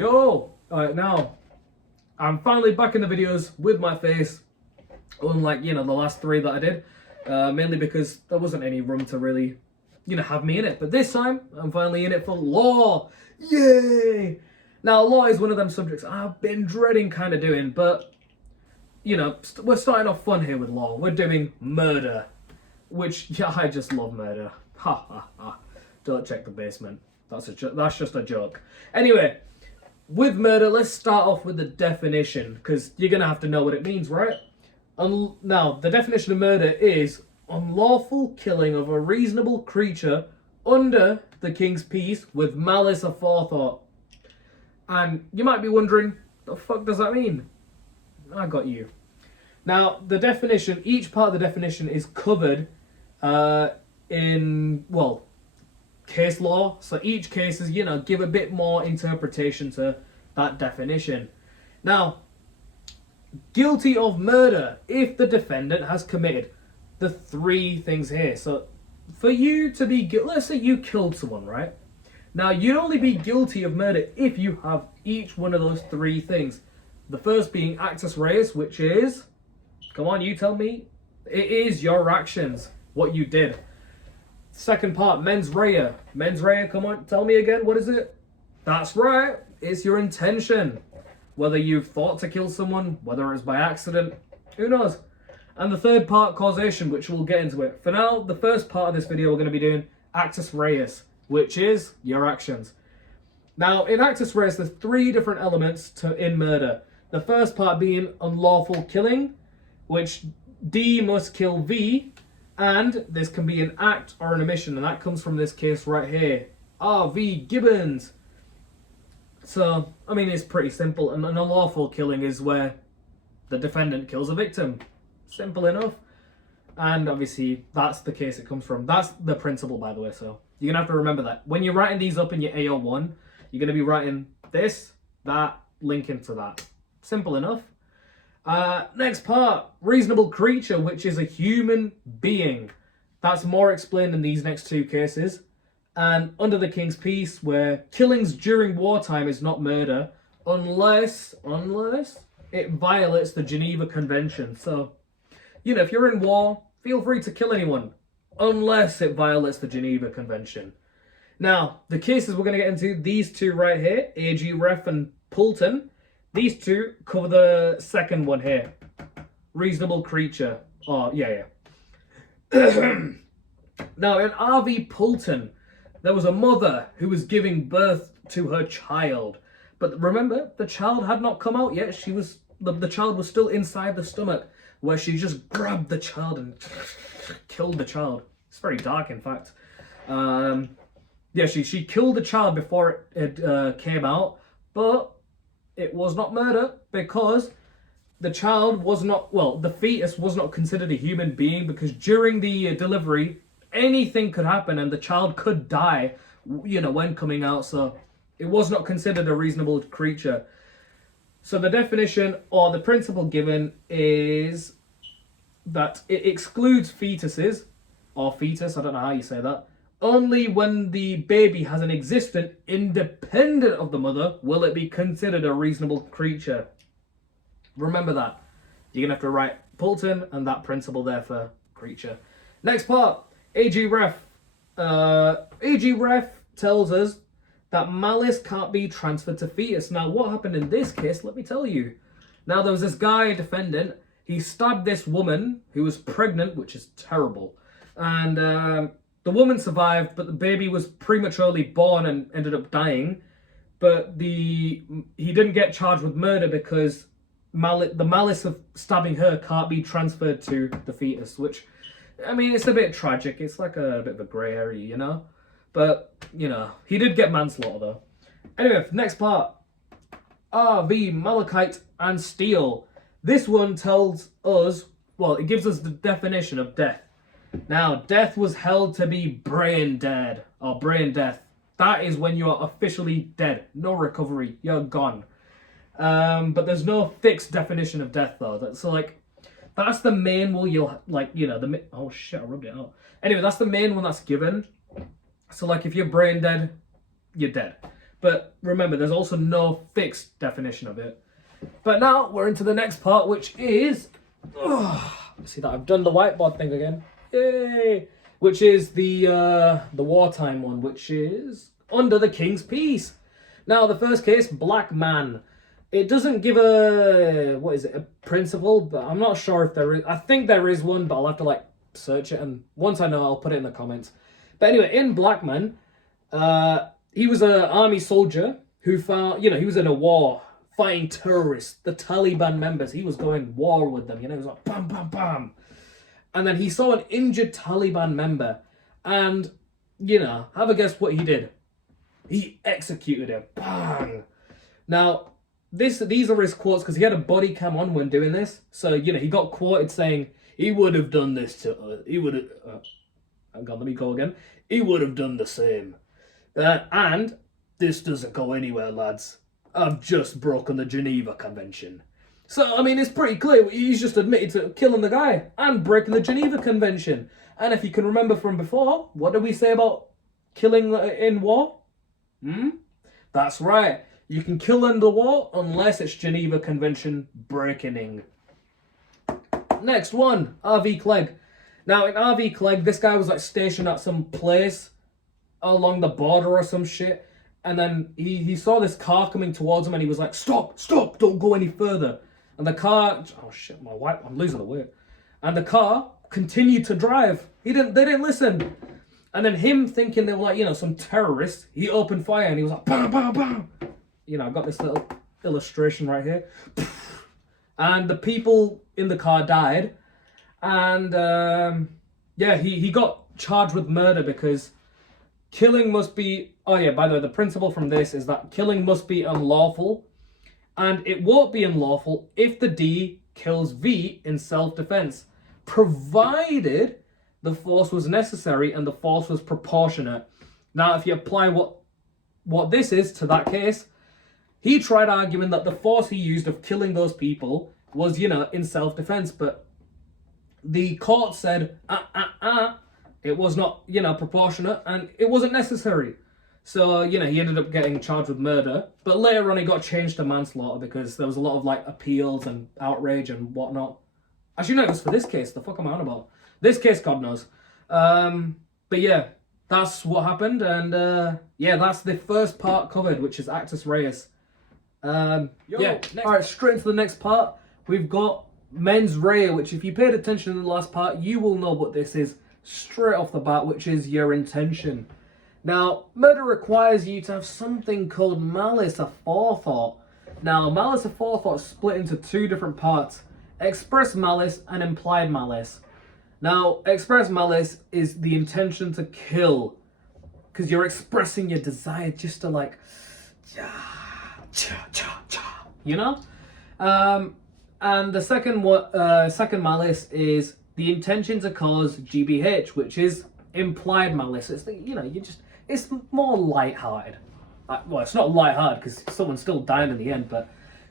Yo! Alright, now, I'm finally back in the videos with my face, unlike, the last three that I did, mainly because there wasn't any room to really, have me in it. But this time, I'm finally in it for law! Yay! Now, law is one of them subjects I've been dreading kind of doing, but, we're starting off fun here with law. We're doing murder, which, yeah, I just love murder. Ha ha ha. Don't check the basement. That's just a joke. Anyway, with murder, let's start off with the definition, because you're going to have to know what it means, right? Now, the definition of murder is unlawful killing of a reasonable creature under the king's peace with malice aforethought. And you might be wondering, the fuck does that mean? I got you. Now, the definition, each part of the definition is covered in, well, case law. So each case is, give a bit more interpretation to that definition. Now, guilty of murder if the defendant has committed the three things here. So for you to be guilty, let's say you killed someone, right? Now, you'd only be guilty of murder if you have each one of those three things. The first being actus reus, which is, come on, you tell me. It is your actions, what you did. Second part, mens rea. Mens rea, come on, tell me again, what is it? That's right, it's your intention. Whether you've thought to kill someone, whether it's by accident, who knows? And the third part, causation, which we'll get into it. For now, the first part of this video, we're going to be doing actus reus, which is your actions. Now, in actus reus, there's three different elements in murder. The first part being unlawful killing, which D must kill V, and this can be an act or an omission, and that comes from this case right here. R.V. Gibbons. So, I mean, it's pretty simple. An unlawful killing is where the defendant kills a victim. Simple enough. And obviously, that's the case it comes from. That's the principle, by the way, so you're going to have to remember that. When you're writing these up in your AO1, you're going to be writing this, that, linking to that. Simple enough. Next part, reasonable creature, which is a human being. That's more explained in these next two cases. And under the king's peace, where killings during wartime is not murder, unless it violates the Geneva Convention. So, if you're in war, feel free to kill anyone, unless it violates the Geneva Convention. Now, the cases we're going to get into, these two right here, A.G. Ref and Poulton, these two cover the second one here. Reasonable creature. Oh, yeah. Now, in R.V. Poulton, there was a mother who was giving birth to her child. But remember, the child had not come out yet. The child was still inside the stomach, where she just grabbed the child and killed the child. It's very dark, in fact. Yeah, she killed the child before it came out, but it was not murder because the child was not, the fetus was not considered a human being, because during the delivery, anything could happen and the child could die, when coming out. So it was not considered a reasonable creature. So the definition or the principle given is that it excludes fetuses, or fetus, I don't know how you say that, only when the baby has an existence independent of the mother will it be considered a reasonable creature. Remember that. You're going to have to write Poulton and that principle there for creature. Next part, A.G. Ref. A.G. Ref tells us that malice can't be transferred to fetus. Now, what happened in this case, let me tell you. Now, there was this guy, defendant, he stabbed this woman who was pregnant, which is terrible. And the woman survived, but the baby was prematurely born and ended up dying. But he didn't get charged with murder because the malice of stabbing her can't be transferred to the fetus, which, I mean, it's a bit tragic. It's like a bit of a grey area, But, he did get manslaughter, though. Anyway, next part. R.V. Malachite and Steel. This one tells us, it gives us the definition of death. Now, death was held to be brain dead, or brain death. That is when you are officially dead. No recovery. You're gone. But there's no fixed definition of death, though. That's the main one you'll, oh shit, I rubbed it out. Anyway, that's the main one that's given. So, if you're brain dead, you're dead. But remember, there's also no fixed definition of it. But now we're into the next part, which is... see that I've done the whiteboard thing again. Yay! Which is the wartime one, which is under the King's Peace. Now, the first case, black man. It doesn't give a principle, but I'm not sure if there is. I think there is one, but I'll have to like search it, and once I know, I'll put it in the comments. But anyway, in black man, he was an army soldier who found, he was in a war fighting terrorists, the Taliban members. He was going war with them, he was like bam, bam, bam. And then he saw an injured Taliban member, and, have a guess what he did. He executed him. Bang! Now, these are his quotes, because he had a body cam on when doing this. So, he got quoted saying, he would have done this to us. He would have... hang on, let me go again. He would have done the same. And this doesn't go anywhere, lads. I've just broken the Geneva Convention. So, I mean, it's pretty clear. He's just admitted to killing the guy and breaking the Geneva Convention. And if you can remember from before, what did we say about killing in war? That's right. You can kill under war unless it's Geneva Convention breaking. Next one, R.V. Clegg. Now, in R.V. Clegg, this guy was like stationed at some place along the border or some shit. And then he saw this car coming towards him, and he was like, stop, don't go any further. And the car, oh shit, my wife, I'm losing the weight. And the car continued to drive. They didn't listen. And then him thinking they were like, some terrorists, he opened fire and he was like, bam, bam, bam. I've got this little illustration right here. And the people in the car died. And he got charged with murder because killing must be, by the way, the principle from this is that killing must be unlawful. And it won't be unlawful if the D kills V in self-defense, provided the force was necessary and the force was proportionate. Now, if you apply what this is to that case, he tried arguing that the force he used of killing those people was, in self-defense, but the court said, it was not, proportionate, and it wasn't necessary. So, he ended up getting charged with murder. But later on, he got changed to manslaughter because there was a lot of, appeals and outrage and whatnot. Actually, no, it was for this case. The fuck am I on about? This case, God knows. But yeah, that's what happened. And, that's the first part covered, which is Actus Reus. All right, straight into the next part. We've got mens rea, which if you paid attention in the last part, you will know what this is straight off the bat, which is your intention. Now, murder requires you to have something called malice aforethought. Now, malice aforethought is split into two different parts: express malice and implied malice. Now, express malice is the intention to kill, because you're expressing your desire just to and the second malice is the intention to cause GBH, which is implied malice. It's it's more lighthearted. Well, it's not lighthearted because someone's still dying in the end, but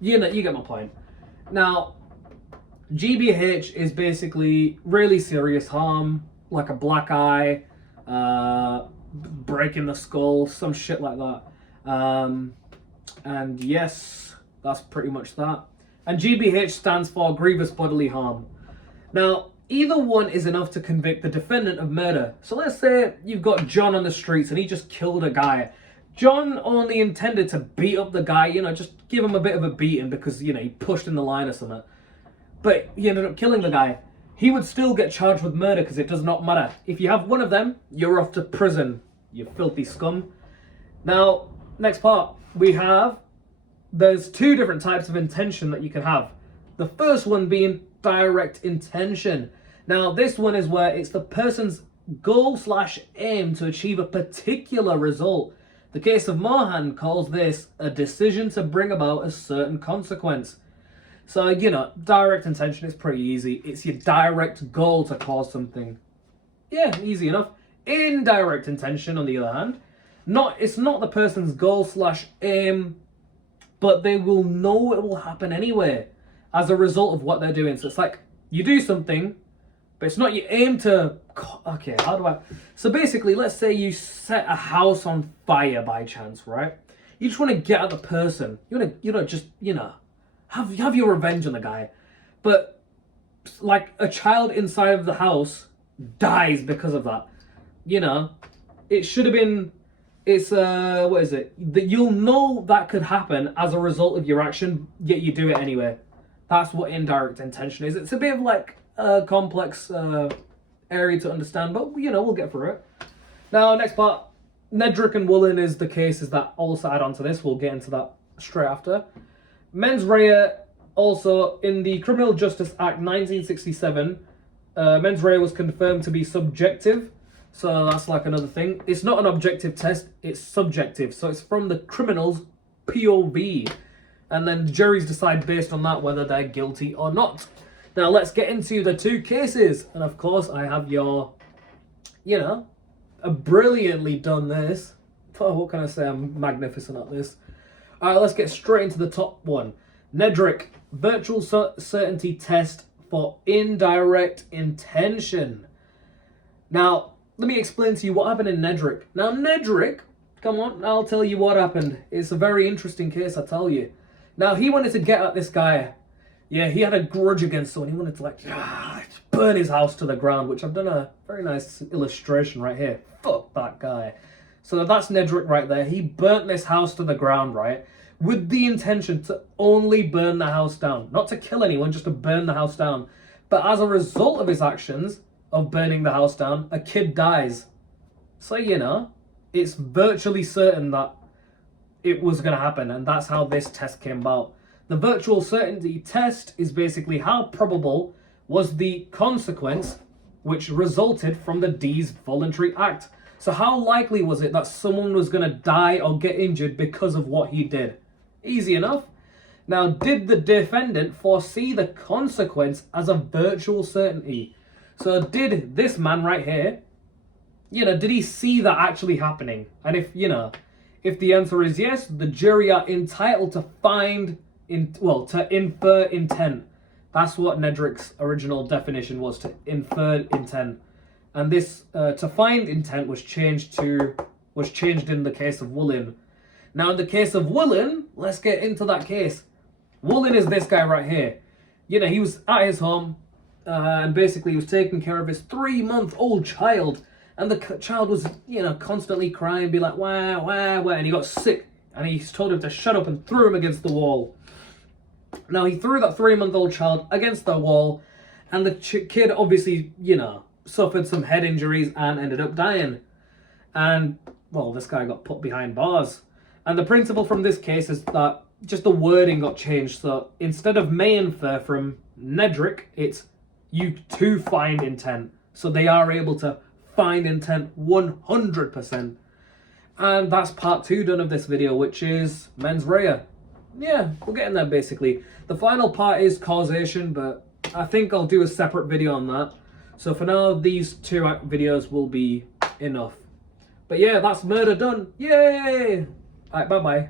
you get my point. Now, GBH is basically really serious harm, like a black eye, breaking the skull, some shit like that. And yes, that's pretty much that. And GBH stands for grievous bodily harm. Now, either one is enough to convict the defendant of murder. So let's say you've got John on the streets and he just killed a guy. John only intended to beat up the guy, just give him a bit of a beating because, he pushed in the line or something. But he ended up killing the guy. He would still get charged with murder because it does not matter. If you have one of them, you're off to prison, you filthy scum. Now, next part, there's two different types of intention that you can have. The first one being direct intention. Now, this one is where it's the person's goal/aim to achieve a particular result. The case of Mohan calls this a decision to bring about a certain consequence. So, direct intention is pretty easy. It's your direct goal to cause something. Yeah, easy enough. Indirect intention, on the other hand, it's not the person's goal/aim, but they will know it will happen anyway as a result of what they're doing. So it's like you do something, but it's not your aim to... Okay, how do I... So basically, let's say you set a house on fire by chance, right? You just want to get at the person. You want to, just, have your revenge on the guy. But like a child inside of the house dies because of that. It should have been. It's what is it? That you'll know that could happen as a result of your action, yet you do it anyway. That's what indirect intention is. It's a bit of like a complex area to understand, but we'll get through it. Now, next part, Nedrick and Woolen is the cases that also add on to this. We'll get into that straight after. Mens rea, also in the Criminal Justice Act 1967, mens rea was confirmed to be subjective. So that's like another thing. It's not an objective test, it's subjective. So it's from the criminal's POV. And then the juries decide based on that whether they're guilty or not. Now let's get into the two cases. And of course I have your, brilliantly done this. Oh, what can I say? I'm magnificent at this. Alright, let's get straight into the top one. Nedrick, virtual certainty test for indirect intention. Now, let me explain to you what happened in Nedrick. Now, Nedrick, come on, I'll tell you what happened. It's a very interesting case, I tell you. Now, he wanted to get at this guy. Yeah, he had a grudge against someone. He wanted to, burn his house to the ground, which I've done a very nice illustration right here. Fuck that guy. So that's Nedrick right there. He burnt this house to the ground, right? With the intention to only burn the house down. Not to kill anyone, just to burn the house down. But as a result of his actions of burning the house down, a kid dies. So, it's virtually certain that it was going to happen. And that's how this test came about. The virtual certainty test is basically how probable was the consequence which resulted from the D's voluntary act. So how likely was it that someone was going to die or get injured because of what he did? Easy enough. Now, did the defendant foresee the consequence as a virtual certainty? So did this man right here, did he see that actually happening? And if the answer is yes, the jury are entitled to to infer intent. That's what Nedrick's original definition was, to infer intent. And this, to find intent was changed in the case of Woolen. Now, in the case of Woolen, let's get into that case. Woolen is this guy right here. He was at his home, and basically he was taking care of his 3-month-old child. And the child was, constantly crying, be like, wah, wah, wah. And he got sick. And he told him to shut up and threw him against the wall. Now, he threw that 3-month-old child against the wall. And the kid obviously, suffered some head injuries and ended up dying. And, well, this guy got put behind bars. And the principle from this case is that just the wording got changed. So instead of may infer from Nedrick, it's you to find intent. So they are able to find intent 100%. And that's part 2 done of this video, which is mens rea. Yeah, we're getting there basically. The final part is causation, but I think I'll do a separate video on that. So for now, these 2 videos will be enough. But yeah, that's murder done. Yay! Alright, bye-bye.